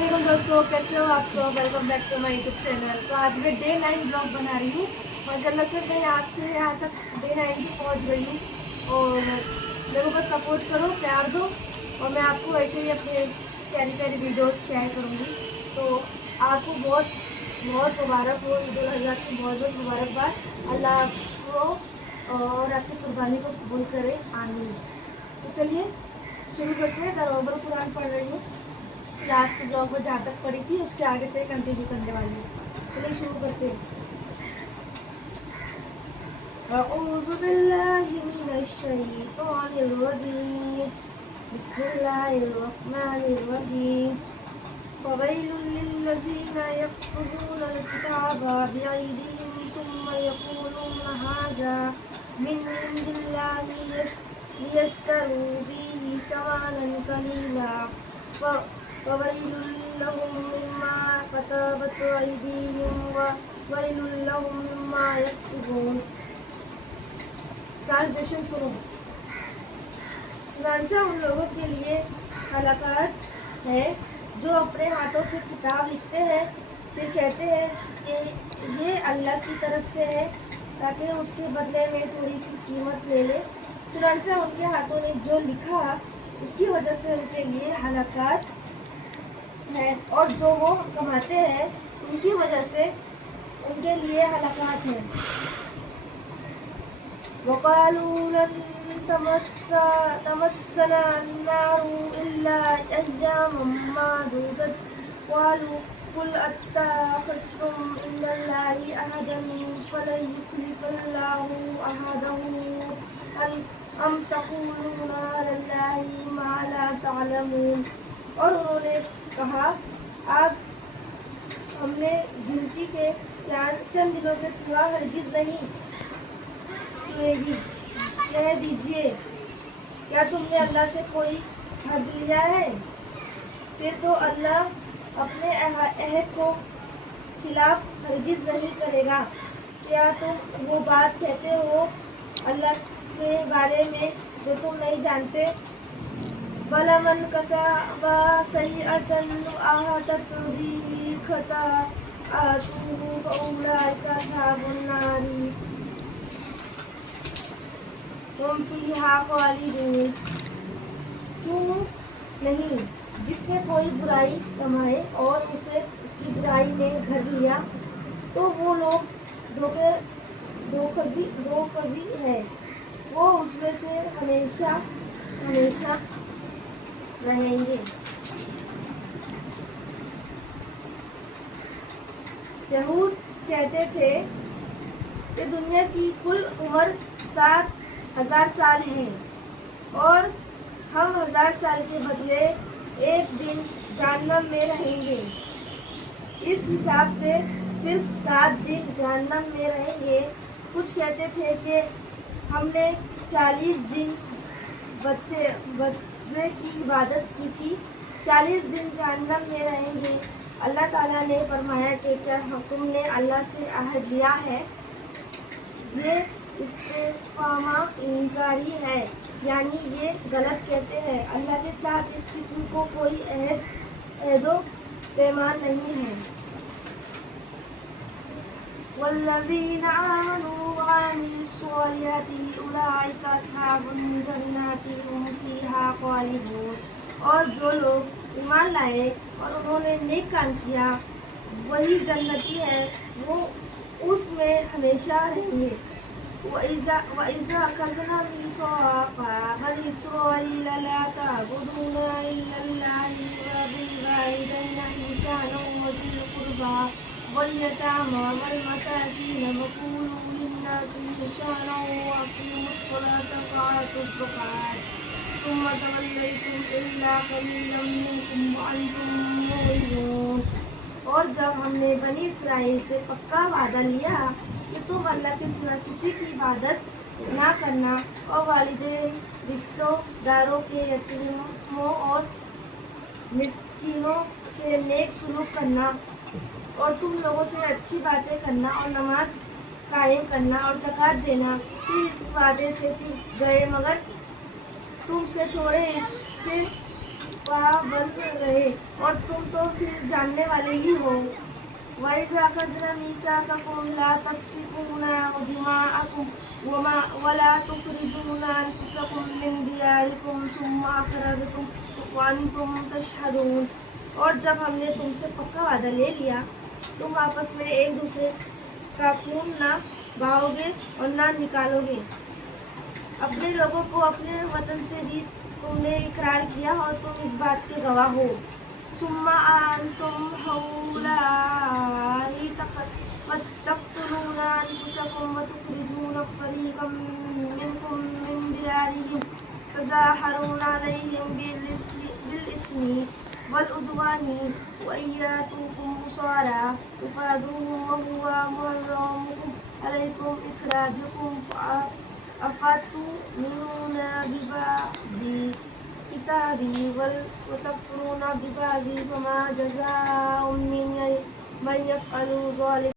अस्सलाम दोस्तों, कैसे हो आप सब। Welcome back to my YouTube channel. तो आज मैं डे 9 ब्लॉग बना रही हूँ। माशाल्लाह से मैं यहाँ से यहाँ तक डे 9 की पहुँच गई हूँ। और मेरे को बस सपोर्ट करो, प्यार दो, और मैं आपको ऐसे ही अपने प्यारी प्यारी वीडियोस शेयर करूँगी। तो आपको बहुत बहुत मुबारक हो, ईद उल अज़हा की बहुत बहुत मुबारकबाद। अल्लाह आपको और आपकी कुर्बानी को कबूल करे, आमीन। तो चलिए शुरू करते हैं। दरअसल कुरान पढ़ रही हूँ। लास्ट ब्लॉग में जहाँ तक पढ़ी थी उसके आगे से कंटिन्यू करने वाली हूँ। चलिए शुरू करते हैं। अऊज़ु बिल्लाहि मिनश शैतानिर रजीम। बिस्मिल्लाहिर रहमानिर रहीम। फ़वैलुल लिल्लज़ीना यक्तुबूनल किताबा बिअयदीहिम सुम्मा यक़ूलूना हाज़ा मिन इंदिल्लाहि लियश्तरू बिही समानन क़लीला ववैलुल लहुम मिम्मा कतबत अयदीहिम ववैलुल लहुम मिम्मा यक्सिबून। ट्रांसलेशन सुनो। चुनांचा उन लोगों के लिए हलाकत है जो अपने हाथों से किताब लिखते हैं, फिर कहते हैं कि ये अल्लाह की तरफ से है ताकि उसके बदले में थोड़ी सी कीमत ले ले। चुनांचा उनके हाथों ने जो लिखा उसकी वजह से उनके लिए हलाकत है, और जो वो कमाते हैं उनकी वजह से उनके लिए हलाकत है। वक़ालू लन तमस्सना अन्नारु इल्ला अय्यामम मादूदत क़ालू कुल अत्तख़ज़्तुम इंदल्लाहि अहदन फ़लन युख़्लिफ़ल्लाहु अहदहु अम तक़ूलूना अलल्लाहि मा ला तअलमून। और उन्होंने कहा, आग हमने गिनती के चंद दिनों के सिवा हरगिज़ नहीं छुएगी। कह दीजिए, क्या तुमने अल्लाह से कोई हद लिया है? फिर तो अल्लाह अपने अहद को खिलाफ हरगिज़ नहीं करेगा। क्या तुम वो बात कहते हो अल्लाह के बारे में जो तुम नहीं जानते? बलमन कसबा सय्यअतन अहतत बिही खताअतुहु फउलाइका अस्हाबुन नारी हुम फीहा खालिदून। क्यों नहीं, जिसने कोई बुराई कमाए और उसे उसकी बुराई में घर लिया, तो वो लोग धोखजी है, वो उसमें से हमेशा हमेशा रहेंगे। यहूद कहते थे कि दुनिया की कुल उम्र 7,000 साल है, और हम 1000 साल के बदले एक दिन जहन्नम में रहेंगे। इस हिसाब से सिर्फ 7 दिन जहन्नम में रहेंगे। कुछ कहते थे कि हमने 40 दिन बच्चे की इबादत की थी, 40 दिन जहन्नम में रहेंगे। अल्लाह ताला ने फरमाया कि क्या तुमने अल्लाह से अहद लिया है? ये इस्तेफामा इनकारी है, यानी ये गलत कहते हैं। अल्लाह के साथ इस किस्म को कोई अहदो पैमान नहीं है। वल्लज़ीना आमनू व अमिलुस्सॉलिहाति उलाइका अस्हाबुल जन्नति हुम फीहा खालिदून। और जो लोग ईमान लाए और उन्होंने नेक काम किया, वही जन्नती है, वो उसमें हमेशा रहेंगे। वइज़ा अख़ज़ना मीसाक़ा बनी इस्राईल ला तअबुदूना इल्लल्लाह व बिल वालिदैनि इहसाना व ज़िल क़ुर्बा वल-यतामा वल-मसाकीन वक़ूलू लिन्नासि हिसाना व अक़ीमुस-सलाता व आतुज़-ज़कात सुम्मा तवल्लैतुम इल्ला क़लीलन मिनकुम व अंतुम मुअरिदून। और जब हमने बनी इसराइल से पक्का वादा लिया कि तुम अल्लाह के सिवा किसी की इबादत ना करना, और वालिदैन रिश्तेदारों के यतीमों और मिस्कीनों से नेक सलूक करना, और तुम लोगों से अच्छी बातें करना, और नमाज कायम करना और ज़कात देना, फिर इस वादे से फिर गए, मगर तुम से थोड़े इसके पाबंद रहे, और तुम तो फिर جاننے والے ہی ہو۔ وَإِذَا أَخَذْنَا مِيثَاقَكُمْ لَا تَسْفِكُونَ دِمَاءَكُمْ وَلَا تُخْرِجُونَ أَنفُسَكُمْ مِنْ دِيَارِكُمْ ثُمَّ أَقْرَرْتُمْ وَأَنْتُمْ تَشْهَدُونَ۔ اور جب ہم نے تم سے پکا وعدہ لے لیا، تم آپس میں ایک دوسرے کا خون نہ بہاؤ گے اور نہ نکالو گے۔ اپنے لوگوں کو اپنے وطن سے بھی تم نے اقرار کیا اور تم اس بات کے گواہ ہو۔ ثم أنتم هؤلاء تقتلون أنفسكم وتخرجون فريقا منكم من ديارهم تظاهرون عليهم بالإثم والعدوان وإن يأتوكم أسارى تفادوهم وهو محرم عليكم إخراجكم أفتؤمنون ببعض الكتاب وتكفرون ببعض فما جزاء من يفعل ذلك